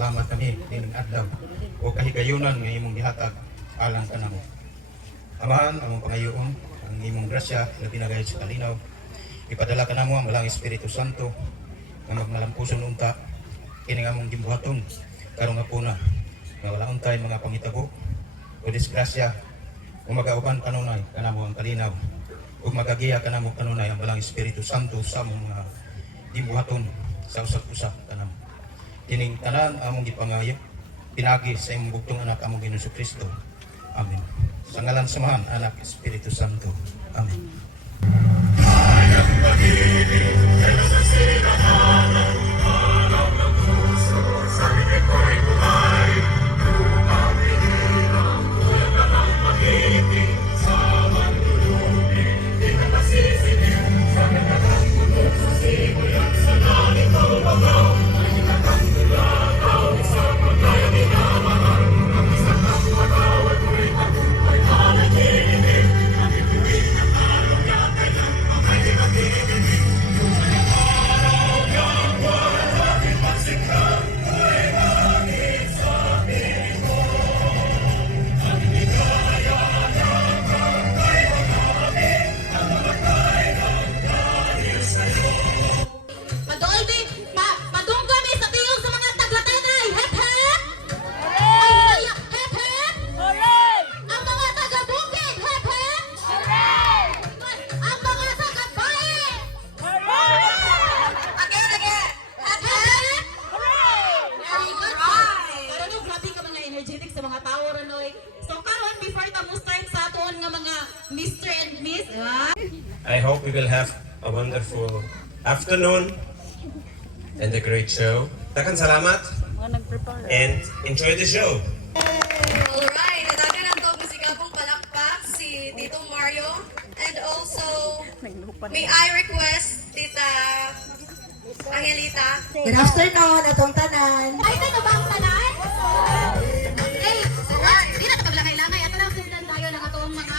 nagpasalamat kami dining adlaw o kahigayunan nga imong gihatag alang kanamo. Amahan among pangayoon ang imong grasya labi na gayud sa kalinaw. Ipadala kanamo ang Malang Espiritu Santo nga magmalampuson unta kini nga among gimbuhaton karong hapuna nga wala untay mga pangitabo o disgrasya o magauban kanunay kanamo ang kalinaw ug magagiya kanamo kanunay ang Malang Espiritu Santo sa among mga gimbuhaton sa usap-usap kanamo. Kining tanan among gipangayo pinagi sa imong bugtong anak among Ginoong Kristo. Amen. Sa ngalan samahan anak Espiritu Santo. Amen. I hope we will have a wonderful afternoon and a great show. Daghang salamat and enjoy the show. Alright, nadagan ang tawag musika pong palakpak si Tito Mario. And also, may I request Tita Angelita. Good afternoon, atong tanan. Ay, tayo ba ang tanan? Di na ito paglangay-langay. Ito lang sundan tayo ng atong mga...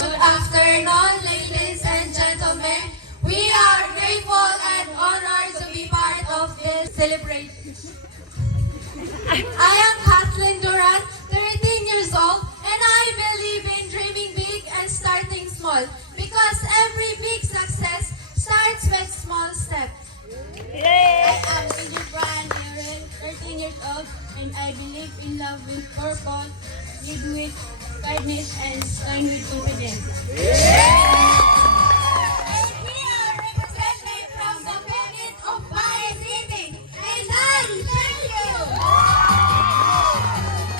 Good afternoon, ladies and gentlemen. We are grateful and honored to be part of this celebration. I am Kathleen Duran, 13 years old, and I believe in dreaming big and starting small because every big success starts with small steps. I am Bridget Brian Aaron, 13 years old, and I believe in love with purpose, lead with kindness, and stand with confidence. And we are represented from the Bennett of Paris City, and I thank you!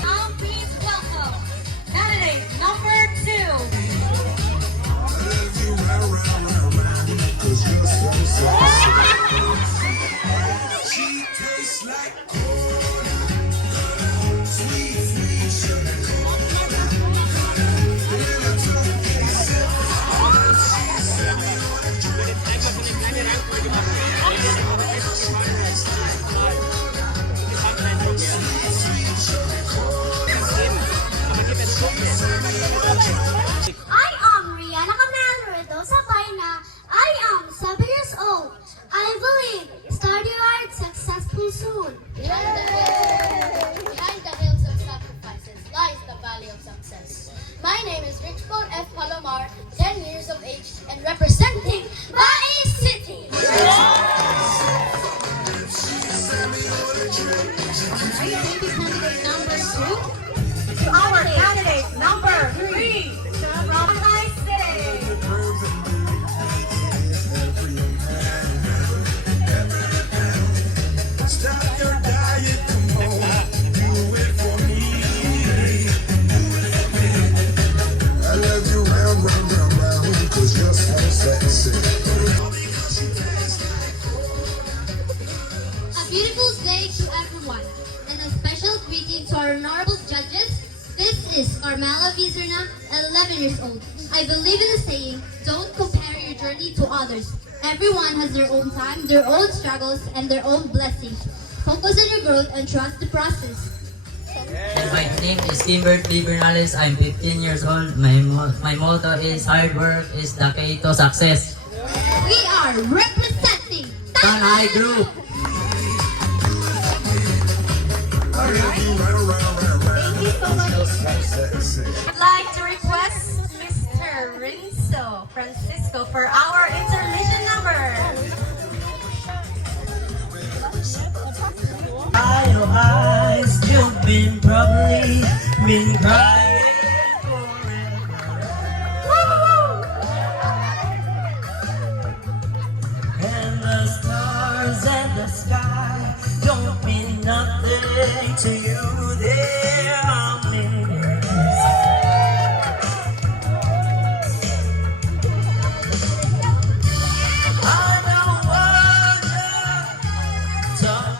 Now please welcome candidate number 2. She tastes like corn, sweet, sweet sugar cola. When I took a sip, she set me on a trip. I am Rihanna Camelredo Sabayna. I am 7 years old. I believe study hard, successful soon. Behind the hills of sacrifices lies the valley of success. My name is Richard F. Palomar, 10 years of age and representing Paris City. beautiful day to everyone, and a special greeting to our honorable judges. This is Carmela Vizerna, 11 years old. I believe in the saying, don't compare your journey to others. Everyone has their own time, their own struggles, and their own blessings. Focus on your growth and trust the process. My name is Kimbert B. Bernales. I'm 15 years old. My motto is hard work is the key to success. We are representing Tanay Group. I'd like to request Mr. Rinzo Francisco for our intermission number. Your eyes, you've been probably been crying and the stars and the sky don't mean nothing to you. They are meaningless. I don't wanna talk.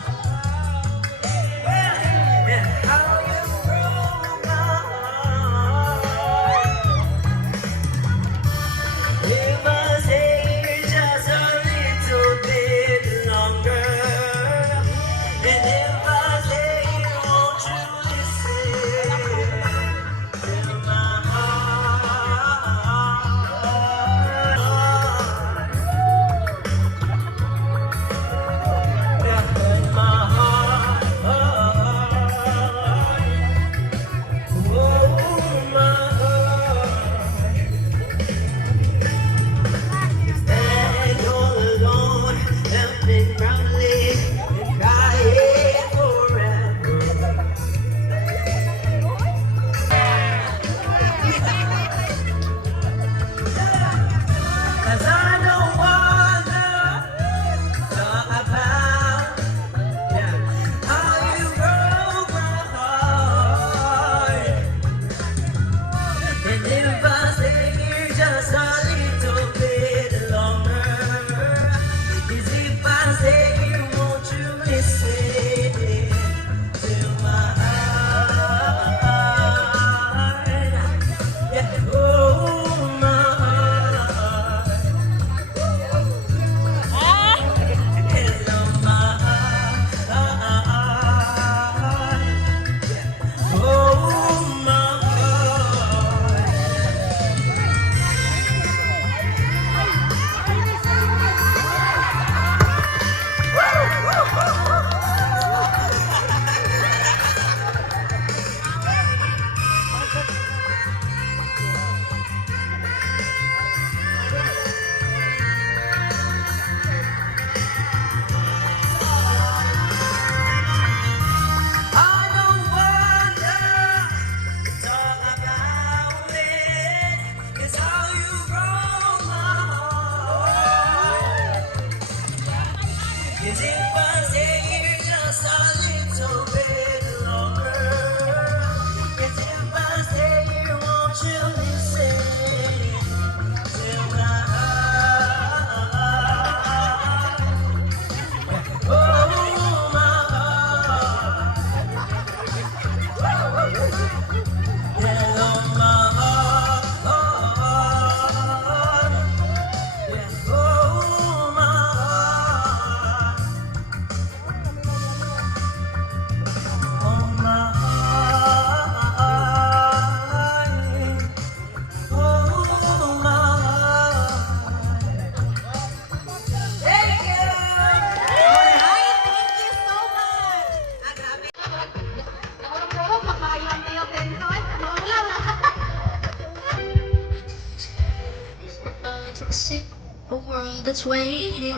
A world that's waiting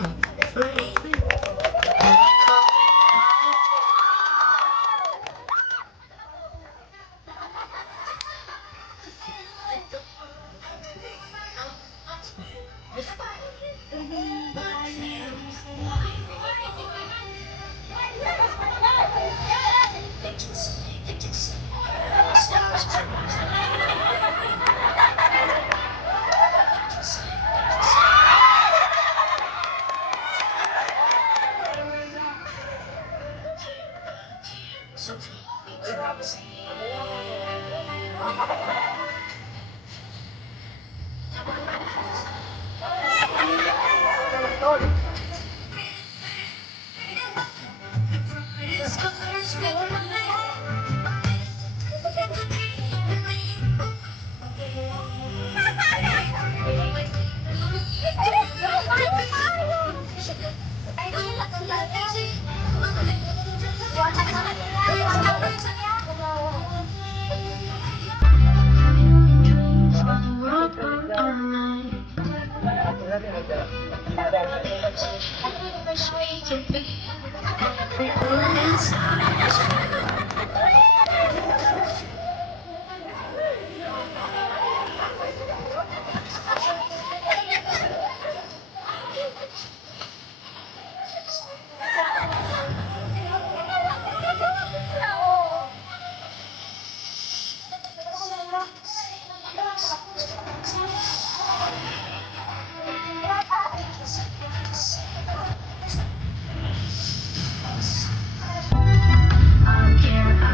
for me. I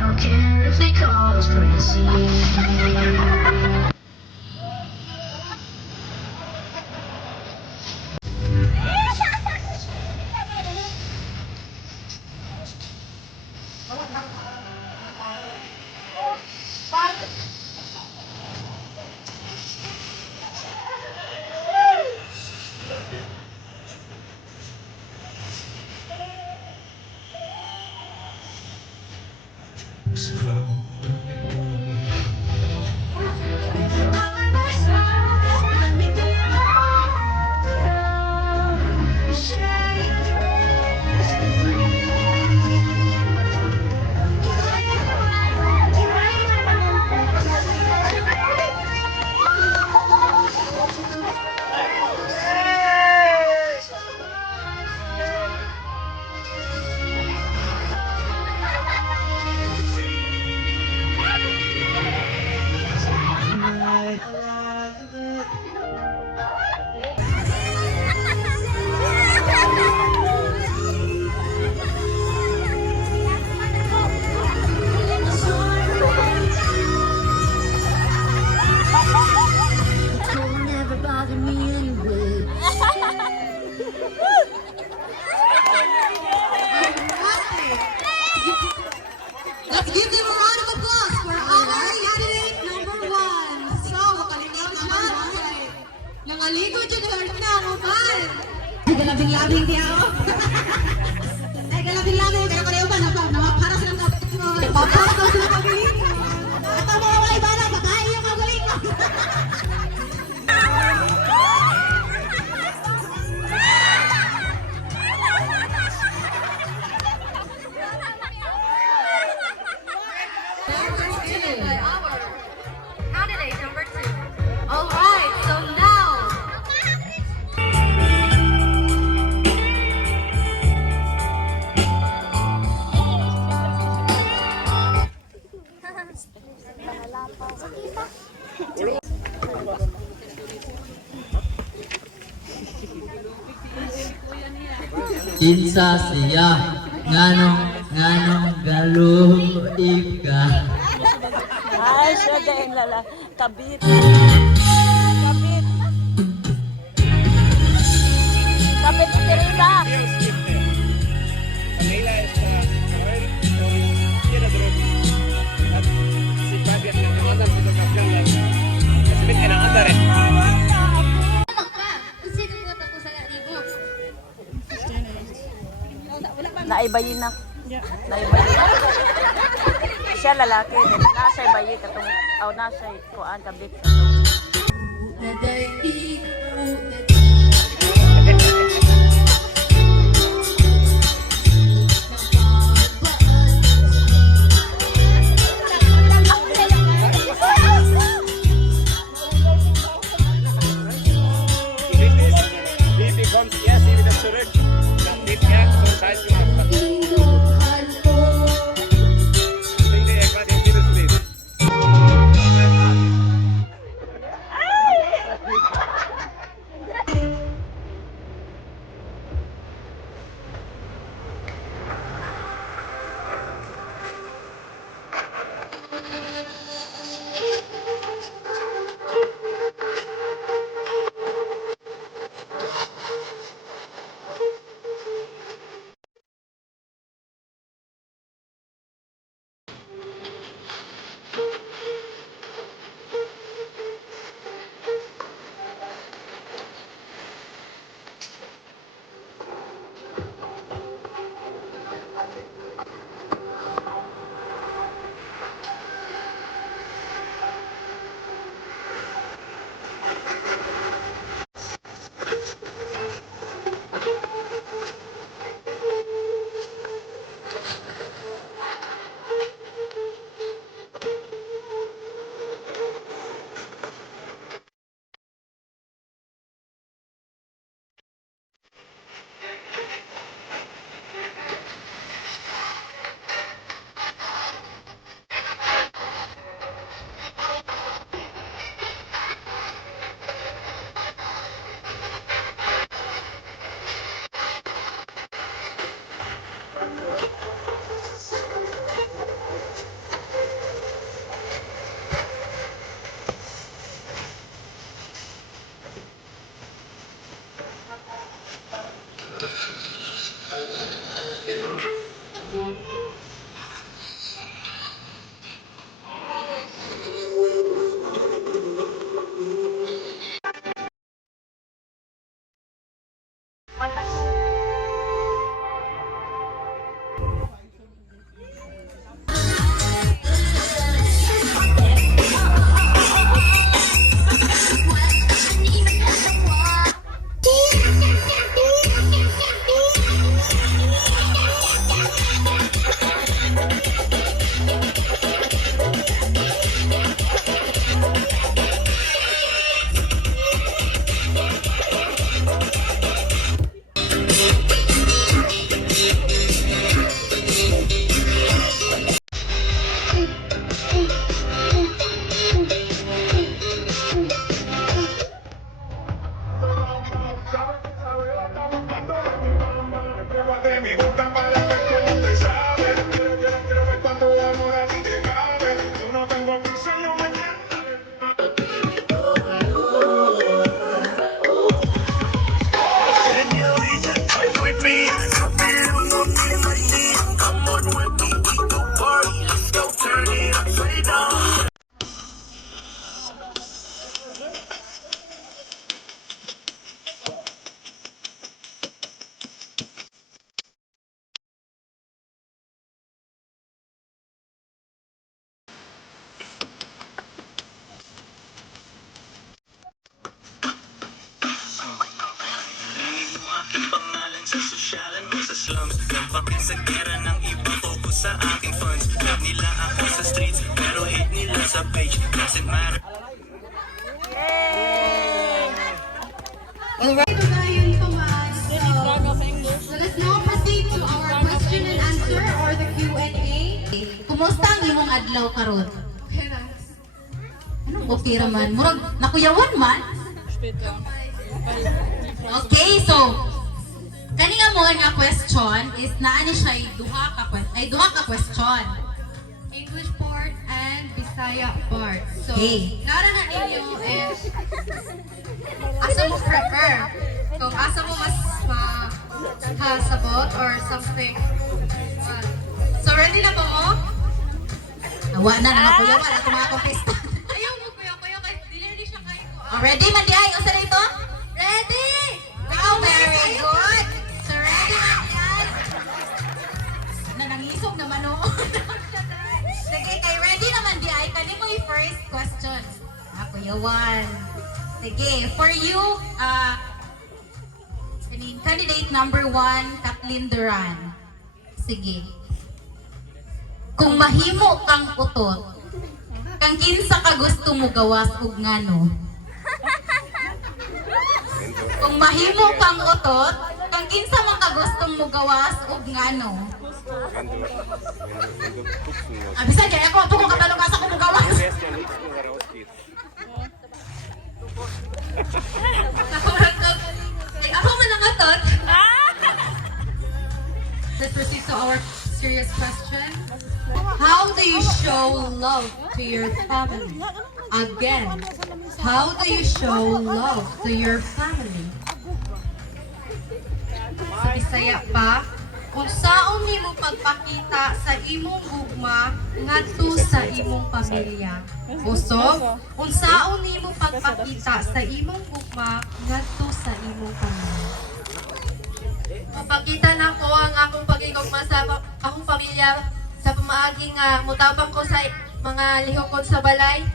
don't care if they call us crazy. Never bother me anyway. Let's give them a round of applause for our candidate number 1. So, makalikot naman. Nangalikot yung heart na ako, man. Ay, galabing-labing di ako. Ay, galabing-labing. Pero kayo ba, para silang kapit mo. Papasok sila kagaling. Ito mga may bala, patayin yung kagaling mo. By our candidate number 2. All right, so now. Kinsa siya, nganong galo ika. Ay, siya dahil lala. Kabit. Kabit. Kabit ni Teresa. Camila está Noel con Kira Drogi. At si Fabian na naman ang fotografya niya. Kasi may kailangan rin. Naibayin na. Naibayin na. Siya lalaki. Nasa ibayin. Nasa kuan kabit. Baby kommt erst wieder zurück. Nachdem er so Scheiß gemacht hat. Bringt er gerade in dieses Leben. Me gusta para ver cómo te sabe. Quiero ver cuánto de amor a ti te cabe. Yo no tengo prisa, no me Pangalan sa sosyalan o sa slums. Nampakit sa gera ng iba, focus sa aking funds. Love nila ako sa streets, pero hate nila sa page. Doesn't matter. Ito na yun po, man. So let's now proceed to our question and answer or the Q&A. Kumusta ang imong adlaw karon? Anong okay ra man? Murag nakuyawan man? Okay, so kani nga mo nga question is naani siya duha ka question. English part and Bisaya part. So, Okay. nara na ninyo is asa mo prefer? Kung asa mo mas makasabot or something. So, ready na ba mo? Nawa na nakuyawan ako mga kontesta. Ayaw mo kuya kay dili siya kayo. Ready man di ay usa dito? Ready! Wow, very good. So ready man di ay. Nanangisog naman oh. Sige, kay ready naman di ay kani mo yung first question. Kuyawan. Sige, for you, candidate number 1, Kathleen Duran. Sige. Kung mahimo kang utot, kang kinsa ka gusto mo gawas ug ngano? Kung mahimo kang utot, kang kinsa man ka gustong mo gawas ug ngano? Bisa kaya ako ko katalong asa ko mo gawas. Ako man ang atot. Let's proceed to our serious question. How do you show love to your family? Again, how do you show love to your family? Sa Bisaya pa, unsaon nimo pagpakita sa imong gugma ngadto sa imong pamilya? Usog, unsaon nimo pagpakita sa imong gugma ngadto sa imong pamilya? Mapakita na ko ang akong pagigugma sa akong pamilya sa pamaagi nga mutabang ko sa mga lihokon sa balay.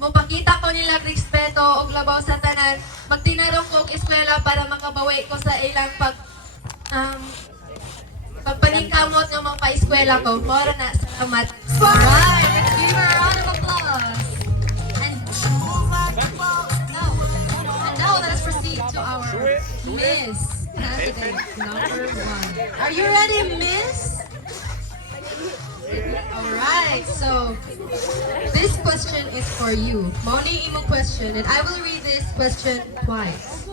Mupakita ko nila respeto og labaw sa tanan. Magtinarong ko og eskwela para makabawi ko sa ilang pagpaningkamot ng mga pa-eskwela ko. Mora na, salamat. Alright, let's give her a round of applause. And now let's proceed to our Miss Candidate number 1. Are you ready, Miss? Alright, so this question is for you. Moni imo question, and I will read this question twice.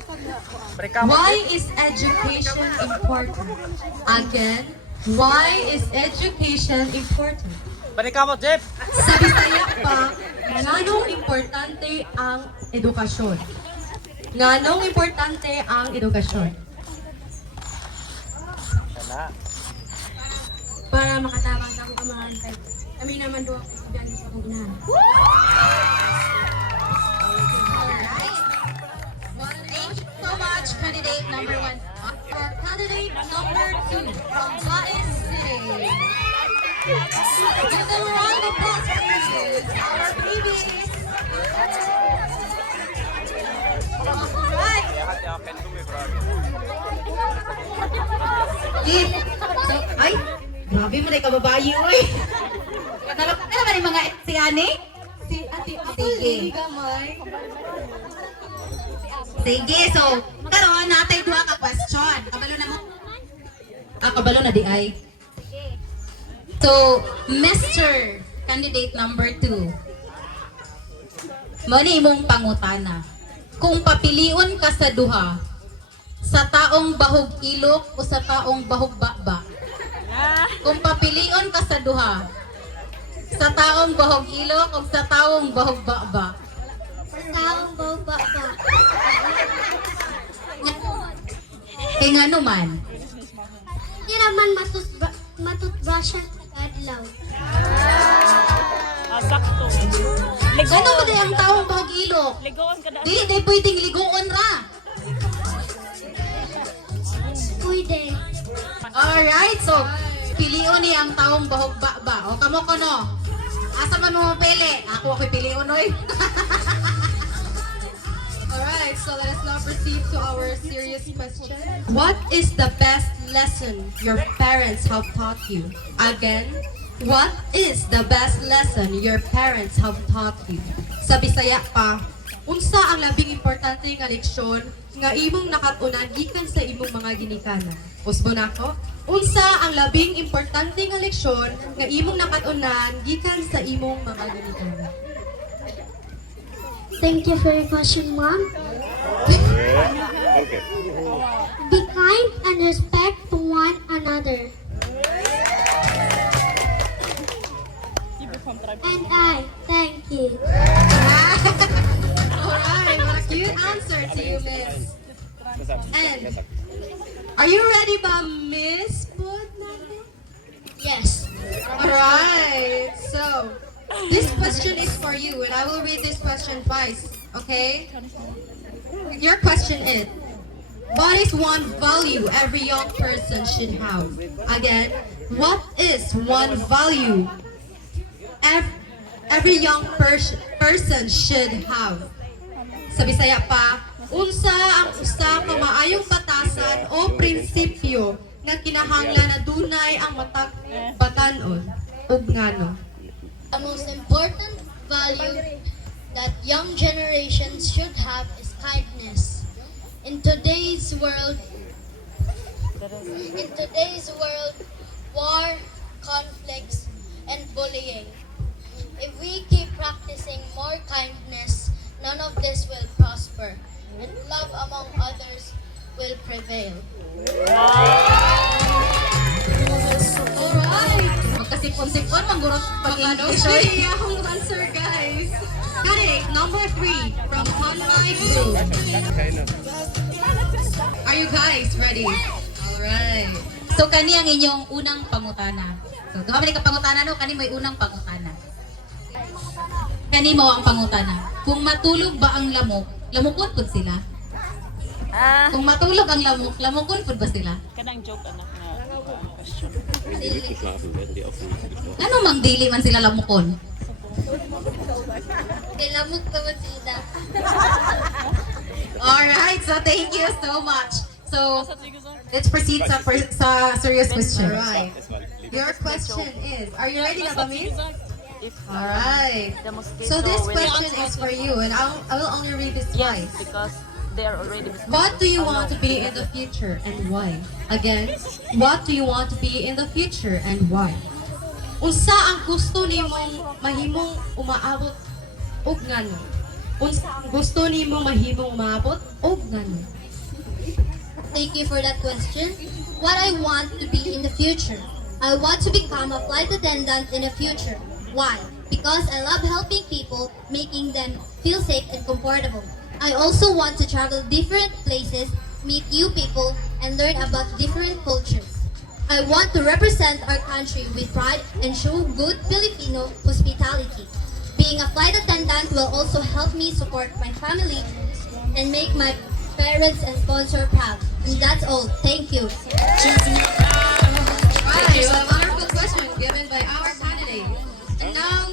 Why is education important? Again, Why is education important? Balik ka mo, Jeff! Sa Bisaya pa, nganong importante ang edukasyon? Nganong importante ang edukasyon? Para makatawag ako amahan kay kami naman doon ako dyan sa kong inahan. Thank you so much, candidate number 1. For candidate number 2 from Baez City. Give them a round of applause, please. Our babies. Alright. Kid. So, ay, grabe mo na ikababayi, uy. Ano ba yung mga si Ani? Si Ate Sige. Gamay. Sige, so, karon natay duha ka question. Kabalo na mo? Kabalo na di ay. So, Mr. Candidate number 2. Mao ni imong pangutana. Kung papiliun ka sa duha, sa taong bahog ilok o sa taong bahog bakba? Kung papiliun ka sa duha, sa taong bahog ilok o sa taong bahog bakba? Taong baba pa. Kaya nga naman. Hindi naman matutbrushan sa adlaw. Sakto. Ano ba di ang taong bahog ilok? Ligoon ka na. Dili day pwedeng ligoon ra. Pwede. Alright, so piliun ni ang taong bahog bakba. O kamo ko no. Asa man mo mapili? Ako piliun oy. Alright, so let us now proceed to our serious question. What is the best lesson your parents have taught you? Again, what is the best lesson your parents have taught you? Sa Bisaya pa, unsa ang labing importante nga leksyon nga imong nakatunan gikan sa imong mga ginikanan? Usbo nako, unsa ang labing importante nga leksyon nga imong nakatunan gikan sa imong mga ginikanan? Thank you for your question, Mom. Be kind and respect to one another. And I thank you. Alright, what a cute answer to you, Miss. And are you ready ba, Miss Budnande? Yes. Alright, so this question is for you, and I will read this question twice, okay? Your question is, what is one value every young person should have? Again, what is one value every young person should have? Sa Bisaya pa, unsa ang usa ka maayong batasan o prinsipyo nga kinahanglan na dunay ang matag batan-on ug ngano? The most important value that young generations should have is kindness. In today's world, war, conflicts, and bullying. If we keep practicing more kindness, none of this will prosper, and love among others will prevail. Alright! Magkasipon-sipon manggurot pag-English. Okay, akong answer, guys. Correct. Number 3 from Online Group. Are you guys ready? Alright. So kani ang inyong unang pangutana. So duha man ka pangutana no, kani may unang pangutana. Kani mo ang pangutana. Kung matulog ba ang lamok, lamukon pud sila? Kung matulog ang lamok, lamukon pud ba sila? Kanang joke anak na question. Ano mang dili man sila lamukon? Dilamog naman sila. Alright, so thank you so much. So let's proceed sa serious question. Alright. Your question is, are you ready na ba, Miss? Alright. So this question is for you, and I will only read this Yes, twice. because they are already What do you want to be in the future and why? Again, what do you want to be in the future and why? Unsa ang gusto nimong mahimong umaabot og ngano? Unsa ang gusto nimong mahimong umaabot og ngano? Thank you for that question. What I want to be in the future. I want to become a flight attendant in the future. Why? Because I love helping people, making them feel safe and comfortable. I also want to travel different places, meet new people, and learn about different cultures. I want to represent our country with pride and show good Filipino hospitality. Being a flight attendant will also help me support my family and make my parents and sponsor proud. And that's all. Thank you. Right, a wonderful question given by our candidate. And now,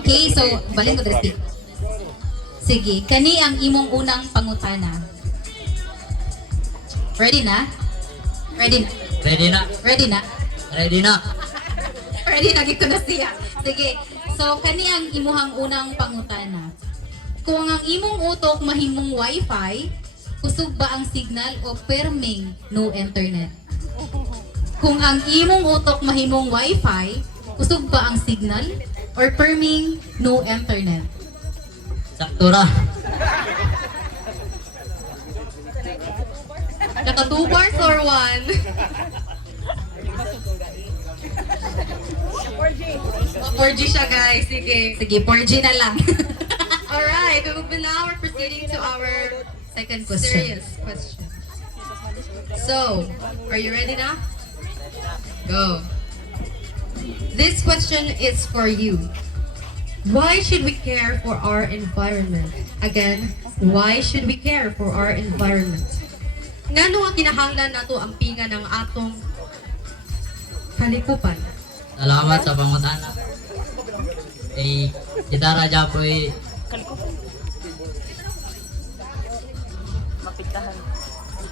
Okay, so balik ko dito. Sige, kani ang imong unang pangutana. Ready na? Ready na? Ready na. Ready na? Ready na. Ready na gito na siya. Sige. So kani ang imuhang unang pangutana. Kung ang imong utok mahimong wifi, kusog ba ang signal o perming no internet? Kung ang imong utok mahimong wifi, kusog ba ang signal or perming no internet? Saktura. naka 2 bars or 1? 4G siya guys, sige. Sige, 4G na lang. Alright, we will be now proceeding to our Second question. serious question. So, are you ready now? Go. This question is for you. Why should we care for our environment? Again, why should we care for our environment? Ngano nga kinahanglan nato ang pinga ng atong kalikupan? Salamat sa pangutana. Kita raja po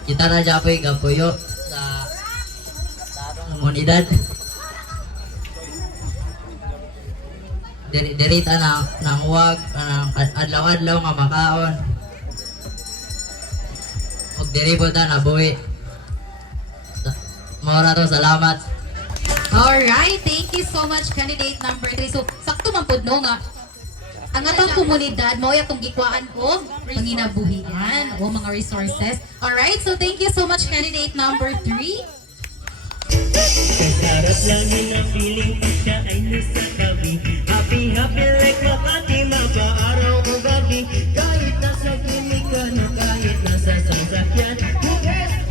kita raja po gapuyo sa komunidad. Dirita ng huwag, adlaw-adlaw nga makaon. Huwag diri po ta nabuhi. Maura to, salamat. Alright, thank you so much, candidate number 3. So, sakto man pud no nga. Ang atong komunidad, mao atong gikwaan og panginabuhian o mga resources. Alright, so thank you so much, candidate number 3. Sarap lang yun ang feeling pag siya ay nasa tabi. Happy, happy like Makati, mapaaraw o gabi. Kahit nasa gimmick ka na, kahit nasa sasakyan.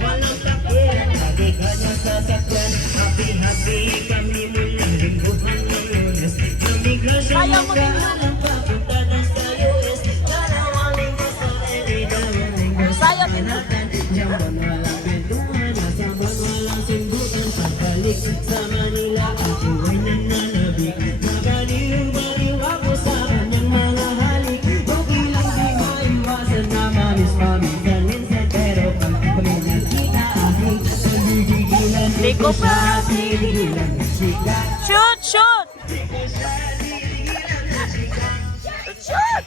Walang takip, lagi ka na sasakyan. Happy, happy kami mulang linggo hanggang Lunes. Namigrasyon magkaalang papunta na sa US. Dalawang linggo sa LA, dalawang linggo sa Manhattan. Diyan walang pintuan, nasa walang simbukan. Pagbalik sa Manila, ako ay nananabik. Nabaliw-baliw ako sa kanyang mga halik. Okay lang di maiwasan na mamis-paminsan-minsan. Pero pag kami nakita, aking pagdidigilan. Di ko siya tinigilan na chika. Shoot! Shoot! Shoot!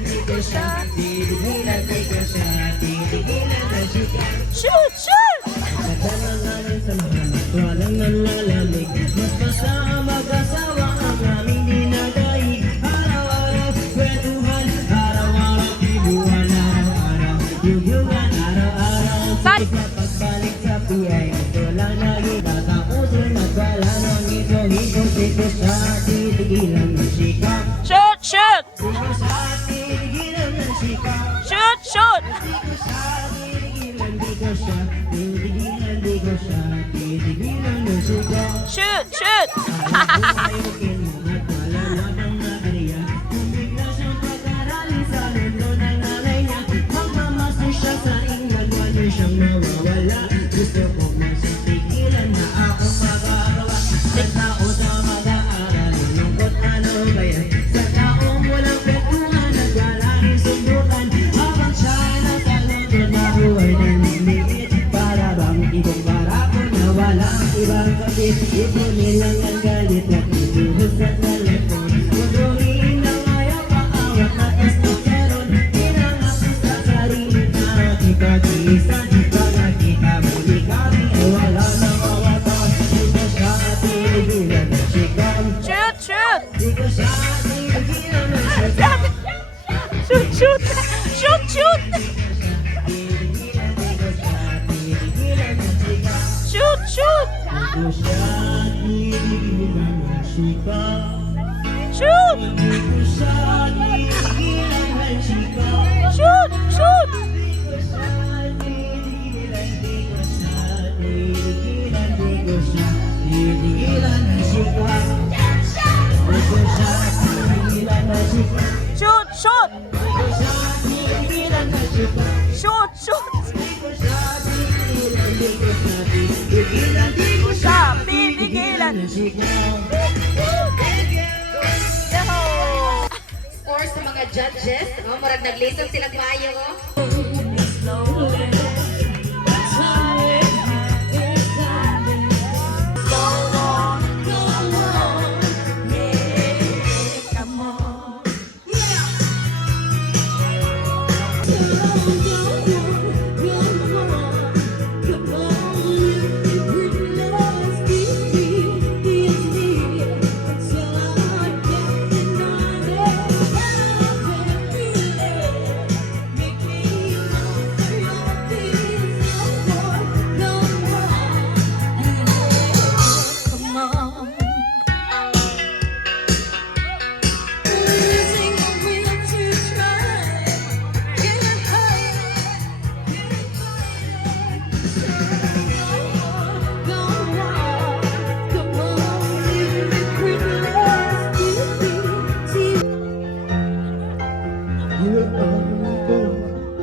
Di ko siya tinigilan, di ko siya tinigilan na chika. Shoot! Shoot! Nagdalanganin sa mga walang nalalamig. Mas basta mag-asawa ang aming dinadaig. Araw-araw, kwentuhan. Araw-araw, ibuhan. Araw-araw, yugyugan. Araw-araw, pagbalik sa PI. Ito lang lagi nakausin. Magwala ng ito-ito. Di ko siya titigilan ng chika. Shoot! Shoot! Di ko siya titigilan ng chika. Shoot! Shoot! Di ko siya titigilan. Di ko siya titigilan. Di ko siya titigilan ng chika. Shoot! Shoot! Siyang mawawala. Gusto ko man siyang tigilan na akong mag-aarawa. Sa tao sa mag-aaral, lungkot ano ba yan? Sa taong walang kwentuhan, nagwalaking sundukan. Habang siya nasa London, nabuhay na niliit. Para bang ibang barako na walang ibang kapit. Ito nilang ang galit at ituhos sa telepon. Tutuliin lang ayaw paawat at testosteron. Pinangaso sa sarili na ipag-iisan. Baka kita muli kami ay wala nang mawatas. Di ko siya tinigilan ng chikam. Shoot! Shoot! Di ko siya tinigilan ng chikam. Shoot! Shoot! Shoot! ko siya tinigilan ng chika. Shoot! Hindi ko siya tinigilan ng chika. Shoot! Shoot! Di ko siya tinigilan, di ko siya tinigilan, di ko siya tinigilan ng chika. Di ko siya tinigilan ng chika. Shoot! Shoot! Di ko siya tinigilan ng chika. Shoot! Shoot! Di ko siya tinigilan, di ko siya tinigilan, di ko siya Tinigilan! ng chika. Score sa mga judges. Oh, marag nag-listen silang maayo. Oh. Hinaan ko,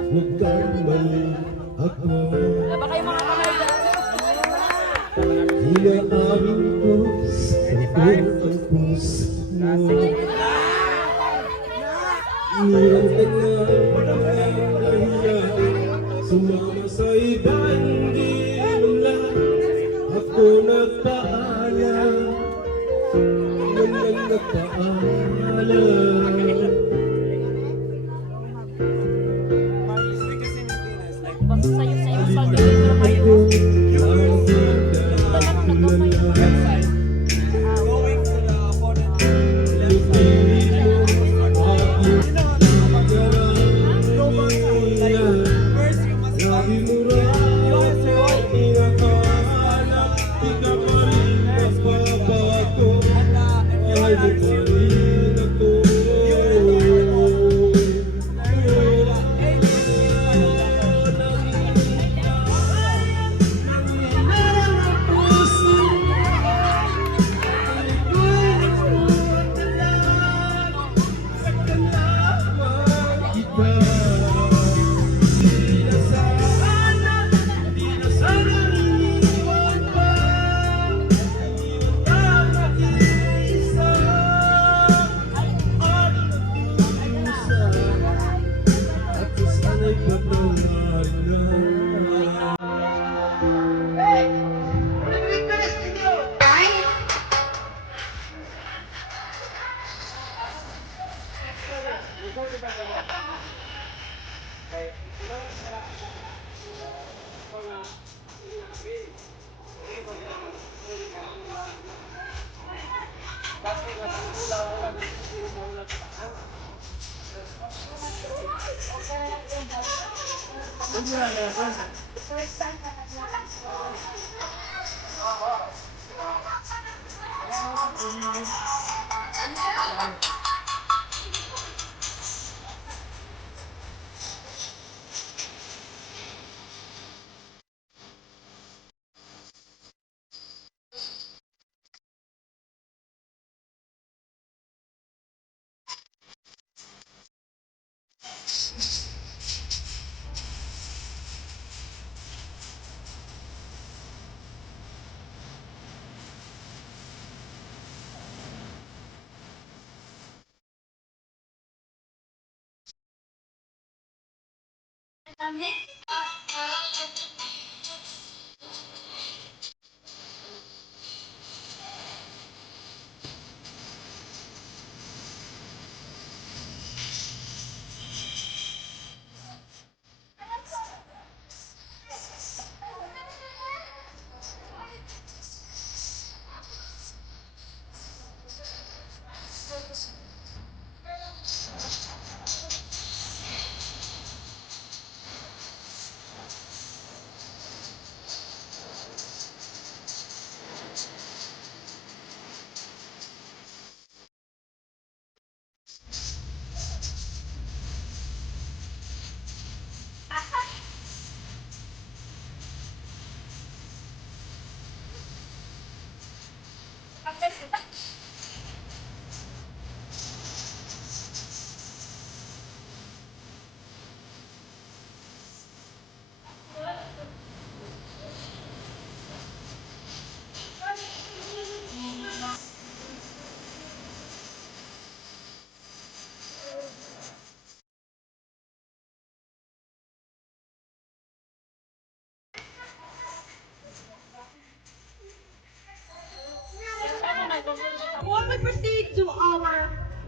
nagkamali ako. Wala ba kayo mga kamay dyan? Hinaamin ko sa ang puso mo. Iwan ka na nahiyain, sumama sa iba, hindi mo lang ako nagpaalam. Nang nagpaalam. Basta sa'yo sa iyo sa deliver kayo.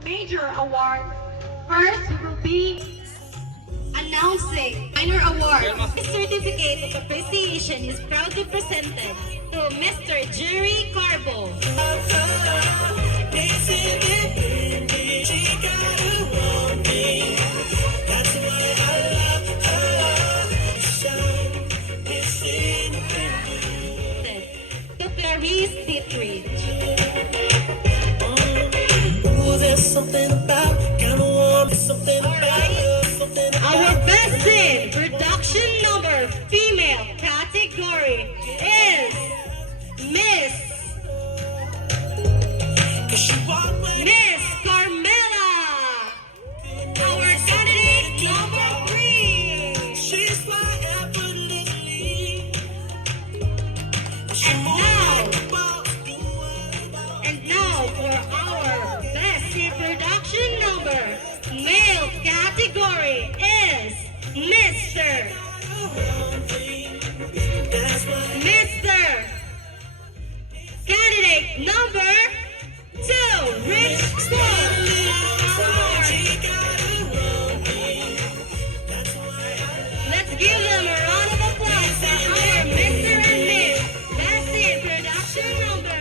major award. First, we will be announcing minor award. This certificate of appreciation is proudly presented to Mr. Jerry Carbo. To Clarice Dietrich. Our best in production number female category is Miss Carmela. Our candidate number 3. And now for our best in production number male category is Mr. Candidate number 2, Rich Paul. Let's give them a round of applause for our Mr. and Miss Best in Production number.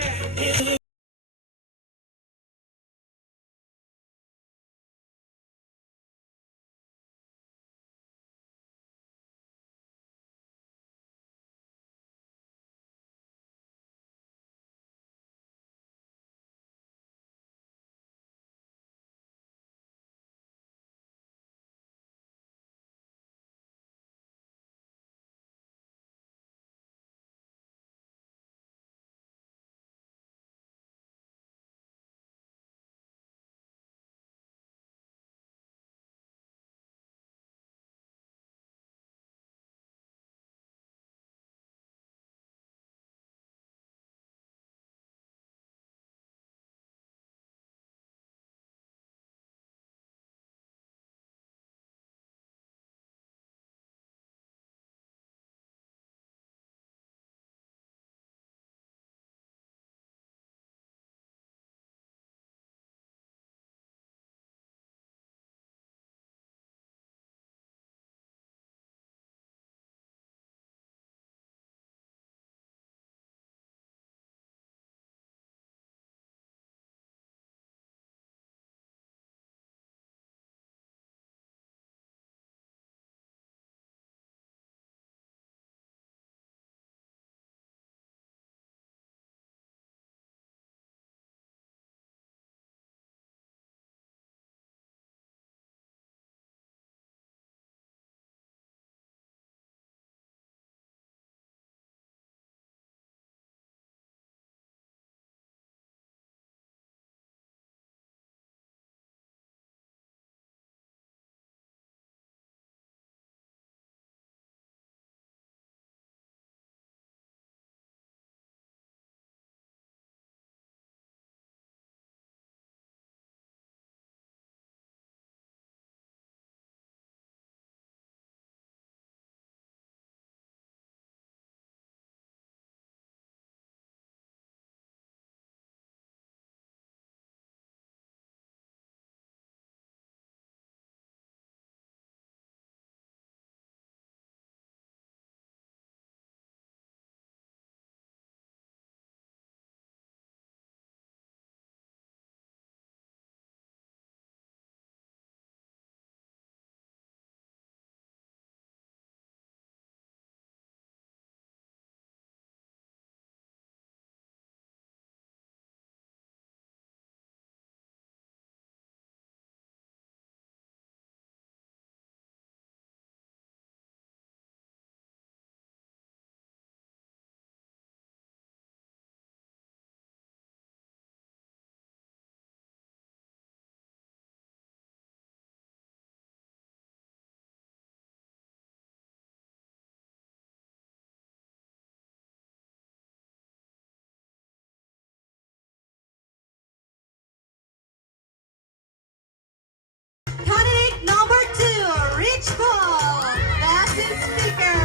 Candidate number 2, Rich Paul. Best in Speaker.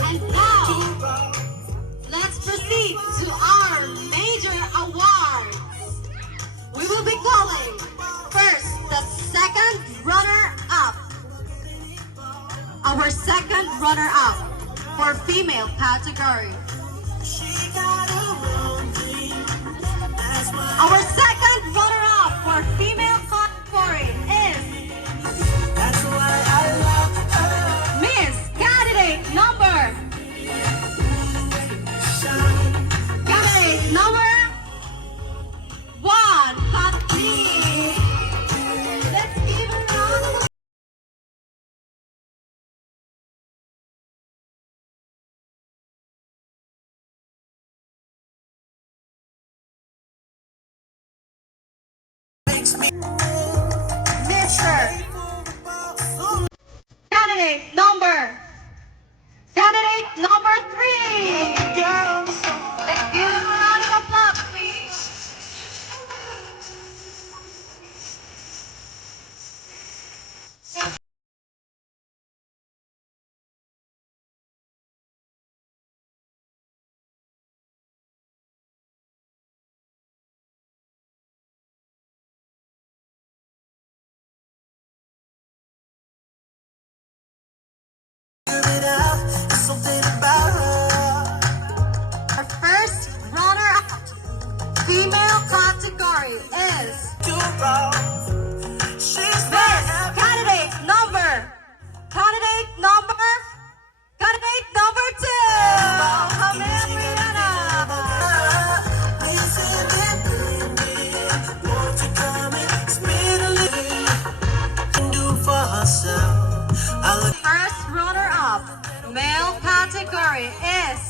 And now, our second runner-up for female category. Our second runner-up for female category is Miss Candidate number 1, Kathleen. Let's give her a round of applause. Mr. Candidate number 3. Let's give him a round of applause, please. Our first runner-up female category is Miss Candidate number 2. Camille Rihanna. First runner-up male category is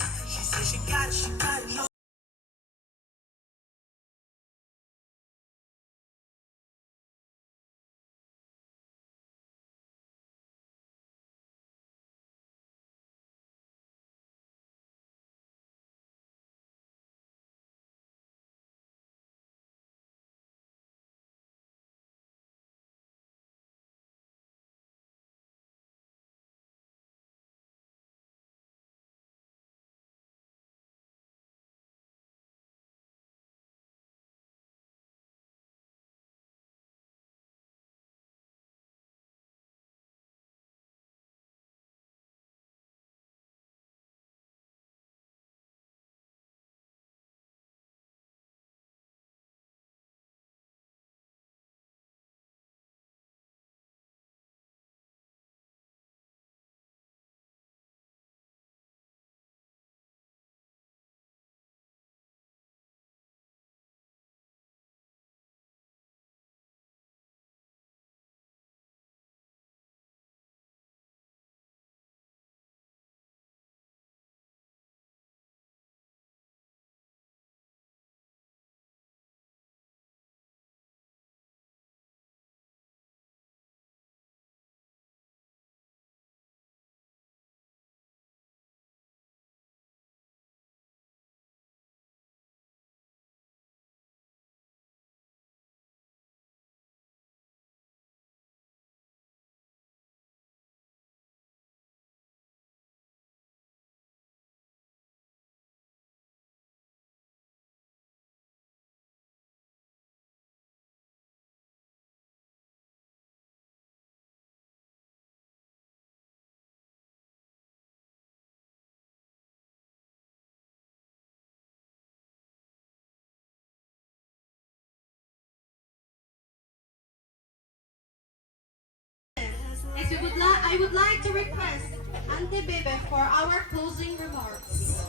I would like to request Auntie Bebe for our closing remarks.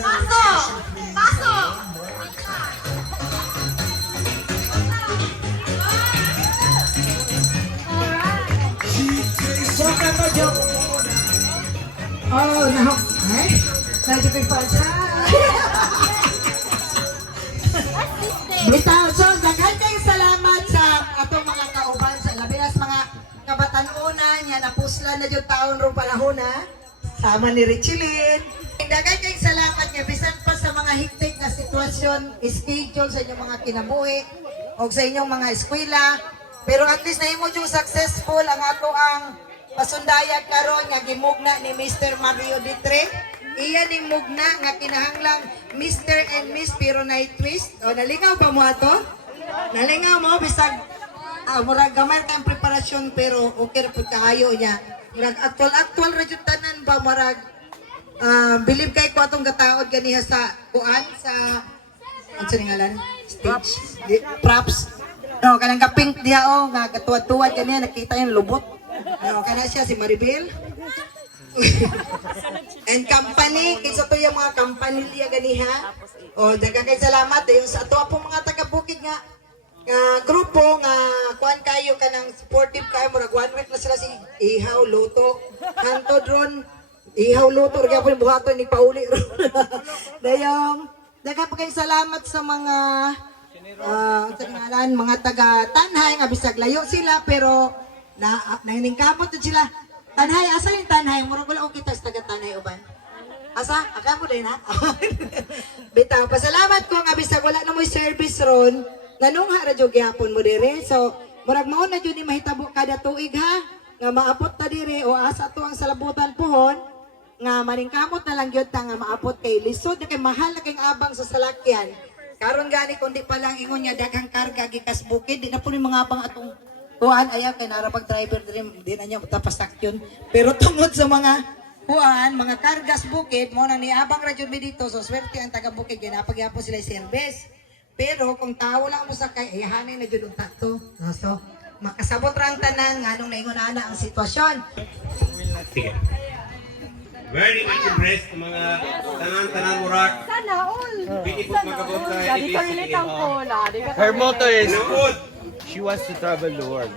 Paso! Oh, no. Ay, medyo pagpasa. Bitaw, so, daghan kayong salamat sa atong mga kauban sa labinas mga kabatanunan yan napuslan na yung taon ro panahon ha. Sama ni Richilin. Daghan kayong salamat nga bisan pa sa mga higtik na sitwasyon, schedule sa inyong mga kinabuhi o sa inyong mga eskwela. Pero at least nahimo yung successful ang ato ang pasundayag karon nga gimugna ni Mr. Mario Ditre. Iya ning mugna nga kinahanglang Mr. and Miss pero na twist. O nalingaw ba mo ato? Nalingaw mo bisag murag gamay kang preparasyon pero okay ra pud kaayo niya. Murag actual ra jud tanan ba murag believe kay ko atong gataod ganiha sa kuan sa unsa ni ngalan? Stage. Props. No, kanang ka-pink diha nga katuwad-tuwad ganiha nakita yung lubot. No, kana siya si Maribel. And company, kinsa to yung mga company liya ganiha. O daghang kay salamat yung sa ato pong mga taga-Bukid nga grupo nga kuan kayo kanang supportive kayo murag 1 week na sila si Ihaw Luto. Hantod ron Ihaw Luto ug gyapon buhaton ni pauli ron. Dayong daghang kay salamat sa mga mga taga Tanhay nga bisag layo sila pero naningkamot sila. Tanhay, asa yung Tanhay? Murag wala ko kita sa taga Tanhay uban. Asa? Aka mo din ha? Bitaw, pasalamat ko nga bisag wala na mo'y service ron. Nanungha ra jud gyapon mo dire. So, murag mao na jud ni mahitabo kada tuig ha nga maabot ta dire o asa to ang salabutan pohon nga maningkamot na lang gyud ta nga maabot kay lisod na kay mahal na kay abang sa salakyan. Karon gani kundi pa lang ingon niya daghang karga gikas Bukid, di na po ni mga abang atong kuan ayaw kay nara pag driver di na niya tapasakyon. Pero tungod sa mga kuan, mga kargas Bukid mo na ni abang ra jud mi dito so swerte ang taga Bukid ginapagyapon sila service. Pero kung tao lang mo sa kay ayahanin na jud og tato. So makasabot ra ang tanan nganong naingon ana ang sitwasyon. Sige. Very much impressed mga tanan-tanan murak. Sana all. Pili po magabot sa Jadi ko relate ang cola. Her motto is, Nanood. she wants to travel the world.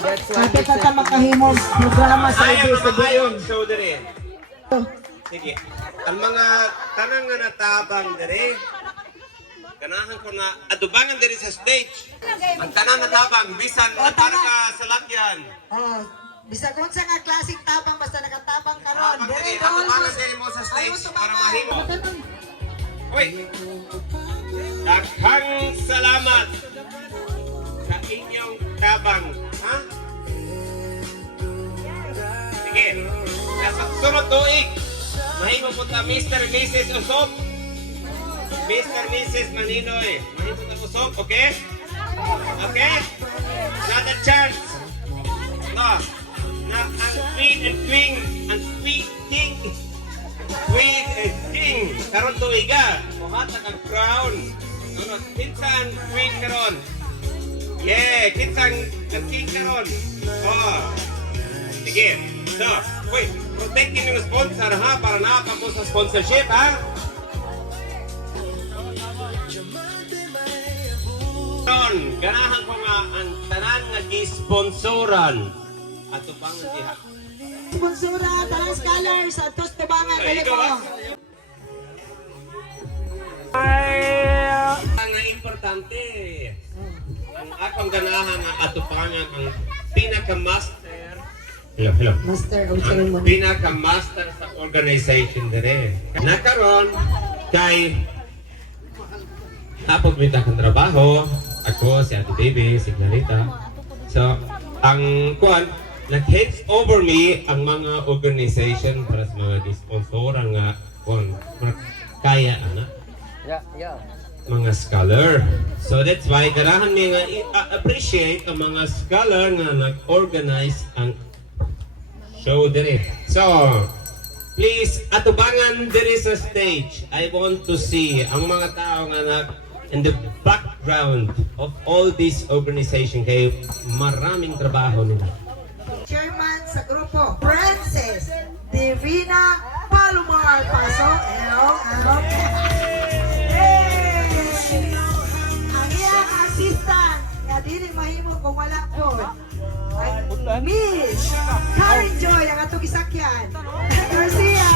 Ate ka ta makahimog programa sa Ay, IBS ang mga ayong show dire. Sige. Ang mga tanang nga natabang dire, ganahan ko na adubangan dire sa stage. Ang tanang natabang, bisan natar ka sa lakyan. Oh, bisag kung sa nga classic tabang basta nakatabang karon. Tabang dire, adubangan dire mo sa stage para mahimo. Uy! Daghang salamat sa inyong tabang. Ha? Sige. Nasa sunod tuig, mahimo po ta Mr. and Mrs. Usop. Mr. and Mrs. Maninoy. Mahimo ta Usop, okay? Okay? Another chance. No. Na ang Queen and King, ang Queen King. Queen and King. Karon tuiga. Muhatag ang crown. Ano, kinsan Queen karon. Yeah, kinsan ang King karon. Oh. Sige. So, wait, protecting yung sponsor ha, para nakapampo sa sponsorship ha. Ganahan ko nga ang tanan nga gi-sponsoran at tubangan diha. Sponsora, Talang Scholars, at tos tubangan kayo ko. Ang importante, ang akong ganahan nga atupangan ang pinaka-master. Hello. Master of Ang Ceremony. pinaka-master sa organization dire. Nakaroon kay tapos may takang trabaho, ako, si Ate Baby, si Clarita. So, ang kuan, nag-hands over me ang mga organization para sa mga sponsoran nga kuan, kaya ana. Mga scholar. So that's why ganahan mi nga appreciate ang mga scholar nga nag-organize ang show dire. So, please atubangan dire sa stage. I want to see ang mga tao nga in the background of all this organization kay maraming trabaho nila. Chairman sa grupo, Princess Divina Palomar. Paso. Hello. Ang iyang assistant, nga dili mahimo kung wala po. Miss Karen Joy, ang atong gisakyan. Garcia.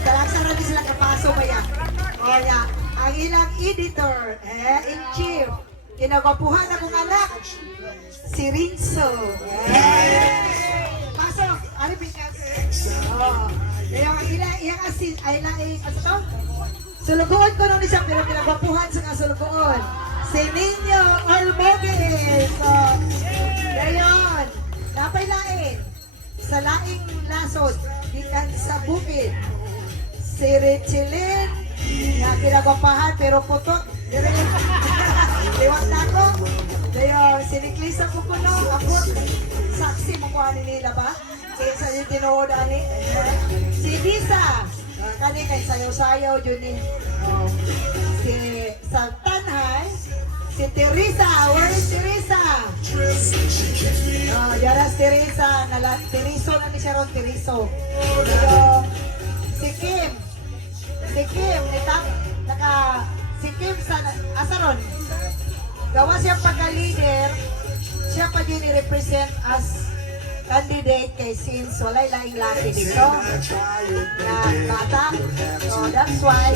Talaksan natin sila kapaso ba yan? O yan. Ang ilang editor, in-chief, kinagwapuhan akong anak, si Rinso. Pasok, ano bikas? Ang ilang asin, ay naing, ano to? Sulugoon ko nung isang, pero kinagwapuhan sa kasulugoon. Si Nino Olmogues. So, ngayon, napay lain, sa laing lasod, gikan sa Bukid. Si Richelin, na kinagwapahan pero putot. Liwat na ako. si Niklisa ko kuno, ako, saksi mo kuha nila ba? Sa yung tinuod ani. Si Lisa, kani kay sayaw-sayaw yun eh. Si sa Tanhay, si Teresa, where is Teresa? Yara si Teresa, Teriso na ni siya ron, Teriso. Pero, si Kim, si Kim sa, asa ron? Gawa siya pagka-leader, siya pa din i-represent as candidate kay since walay laing laki dito na bata. So that's why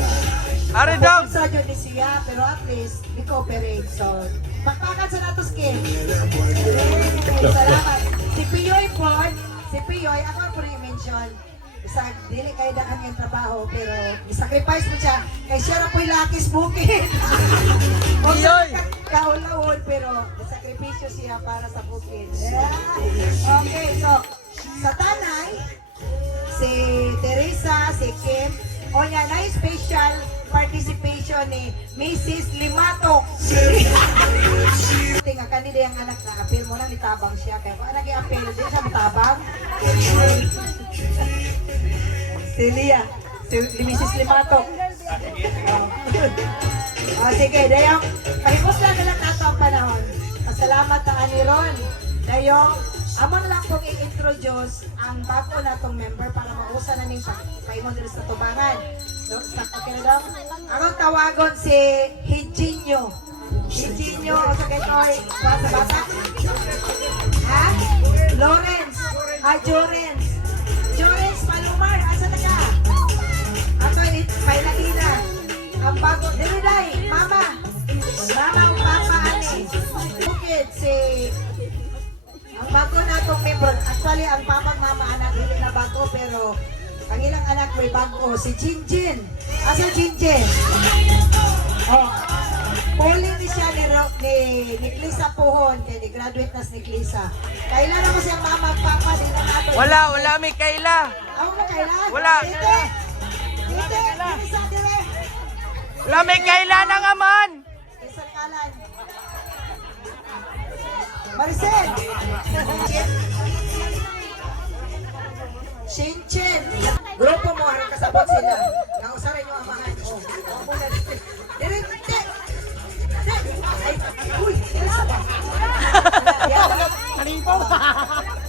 Are daw! sa dyan ni siya, pero at least we cooperate. So, pakpakan sa natos, Kim. Salamat. Si Piyoy po, ako po rin i-mention, sa dili kayo daan yung trabaho, pero sacrifice mo siya, kay siya na po'y lakis bukid. Piyoy! Kaulawon, pero sakripisyo siya para sa bukid. Yeah. Okay, so, sa Tanay, si Teresa, si Kim, o niya na special participation ni Mrs. Limato. Tinga kanina yung anak na apel mo na nitabang siya. Kaya kung anak i-apel, di siya matabang. Si Lia, si Mrs. Limato. Sige, dayong, pahimos lang na lang nato ang panahon. Pasalamat na ani Ron. Dayong, amon lang kong i-introduce ang bago na tong member para mausa na ning paimon dito sa tubangan. Ang tawagon si Hijinyo. Hijinyo, o sa kay sa bata? Ha? Lawrence. Jorens. Jorens Palomar, asa na ka? Ato, Pailagina. Ang bago, diliday, mama. Mama o papa, ani. Bukid, ang bago na itong member. Actually, ang papa mama anak, hindi na bago, pero ang ilang anak may bago, si Jinjin. Asa Jinjin? Oh. Polling ni siya ni Klisa Puhon, kaya ni-graduate na si Klisa. Kailan ako siya mama at papa din ang ato. Wala may Kayla. Ako na kailan? Wala. Dito, Klisa, dire. Wala may Kayla na nga man. Isang kalan. Maricel. Shinchin. Grupo mo, harang kasabot sila. Nausarin yung amahan. Oh, muna. Dire, dire. Ay, uy, Kalipo.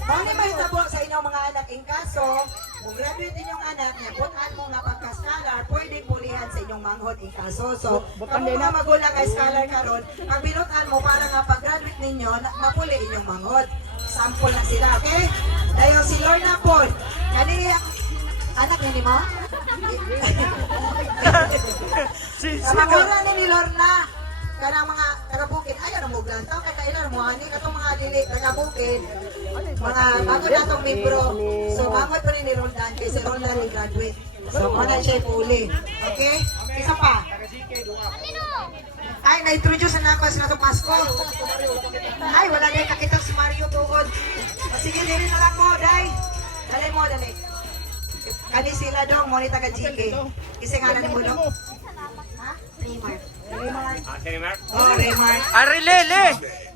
Mali may tabo sa inyong mga anak. In kaso, kung graduate inyong anak, butan mo nga pagka-scholar, pwede pulihan sa inyong manghod in kaso. So, kung mga magulang ay scholar karon, pag binutan mo para nga pag-graduate ninyo, mapuli inyong manghod. Sample na sila, okay? Dahil si Lorna po, kanini anak ni mo? Kamagura ni Lorna. Kanang mga taga-bukid, ayaw na mo glantaw, katailan mo, ani, katong mga dili, taga-bukid, mga bago na itong membro. So, mamay pa rin ni Roldan, kasi Roldan ni graduate. So, mga siya puli. Okay? Isa pa. Ay, na-introduce na ako sa itong Pasko. Ay, wala na yung nakita si Mario Bugod. Sige, dili na lang mo, day. Dali mo, dali. Kani sila dong, mo ni taga-GK. Kasi nga na ni mo dong. Ha? Raymar. Raymar? Oh, Raymar. Arilele.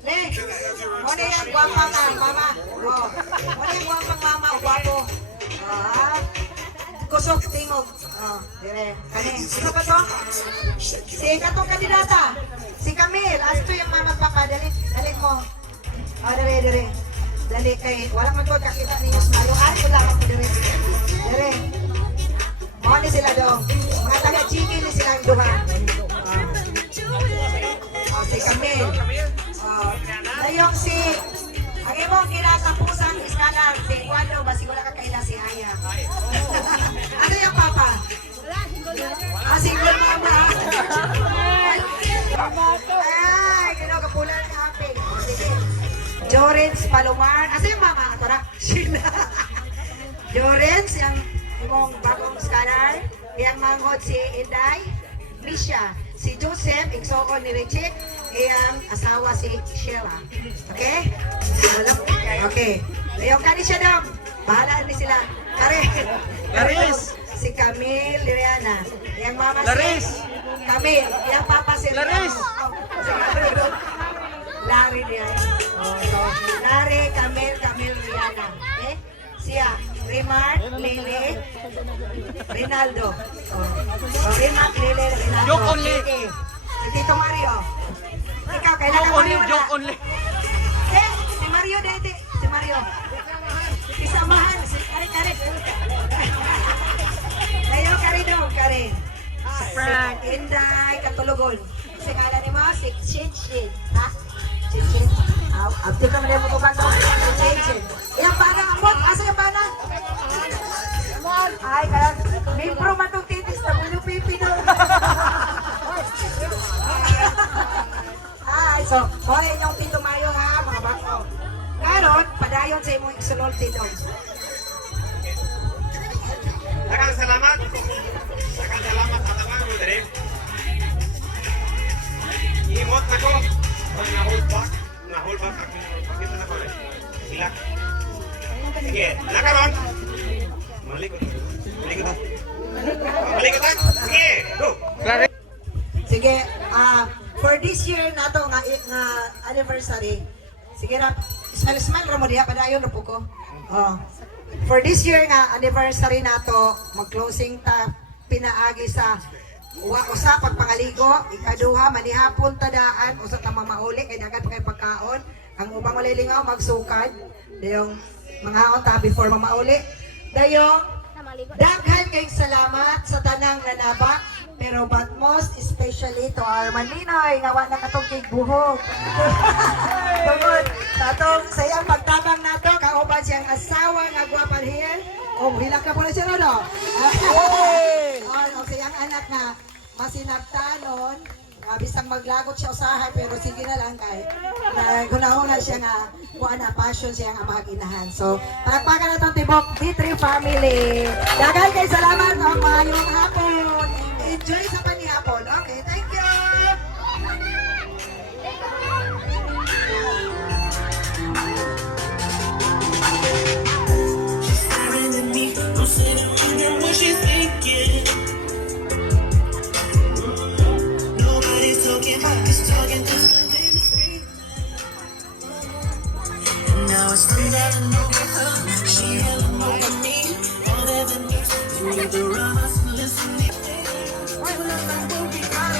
Le, mo na yung guwapang mama. Oh, mo na yung guwapang mama, guwapo. Ah, kusok tingog. Oh, dire. Kani, sino ba to? Si katong kandidata. Si Camille. Asto yung mama papa. Dali mo. Oh, dire. Dali kay, walang magod kakita ninyo sa maluhan. Wala ka po dire. Dire. Mo ni sila dong. Mga taga-chiki ni silang duha. Si Camille. Dayong si, ang imong kinatapusan is kanan, si Juano, basigula ka kaila si Aya. Ano yung papa? Single mama. Ay, kinakapulan ka happy. Sige. Jorens Palomar. Asa yung mama? Ako na. Sheila. Jorens, yung imong bagong scholar. Yang manghod si Inday. Misha. Si Joseph, igsoon ni Richie, iyang asawa si Sheila. Okay? Okay. Yung kani siya daw, bahala ni sila. Laris. Si Camille, Liriana. Iyang mama Laris. si Camille. Iyang papa si Laris. Larry niya. Remark, Lele, Rinaldo. Remark, Lele, Rinaldo. Joke only. Sige. Si Tito Mario. Ikaw, kailangan Joke mo only, muna. joke only. Si Mario dito. Si Mario. Isamahan. Si Karen. Tayo, Karen daw, Karen. Frank. Inday, Katulugon. Si kala ni mo, si Chinchin. Ha? Chinchin. Abdi ka mo ko ba ito? Chinchin. Yung bana, amot. Asa yung bana? Ay, kaya, mimpro man itong titis na bulo pipi doon. Ay, so, hoy, yung Tito Mayo ha, mga bako. Karon, padayon sa imong isulolti daw. Daghang salamat. Daghang salamat sa tanan mo dire. Imot na ko. Pag na-hold back ako. Pakita na ko rin. Sila. Sige, nakaroon. Malikot. Malikot ha. Sige, go. Sige, for this year na to nga anniversary, sige ra, smile ra mo diha padayon ra po ko. For this year nga anniversary na to, mag-closing ta pinaagi sa usa pagpangaligo, ikaduha manihapon tadaan usa ta mamauli kay dagat pa kay pagkaon, ang ubang malilingaw magsukad, dayong mga ta before mamauli. Dayong daghan kay salamat sa tanang nanaba. Pero but most especially to our Maninoy nga wala katong kay buhok. Tungod sa atong sayang pagtabang nato kauban siyang asawa nga gwapan here. Oh, hilak ka pala siya no. Oh, sayang anak nga masinabtanon. Bisang maglagot siya usahay pero sige na lang kay gunahuna siya nga kuan na passion siya nga maginahan. So, palakpakan na tong tibok B3 family. Daghang kay salamat o maayong hapon. Enjoy sa panihapon. Okay, thank you. She's staring at me. I'm sitting wondering what she's thinking. Nobody's talking, just talking to something discreet. And now it's clear that I know her. She held over me. All that the news. You need the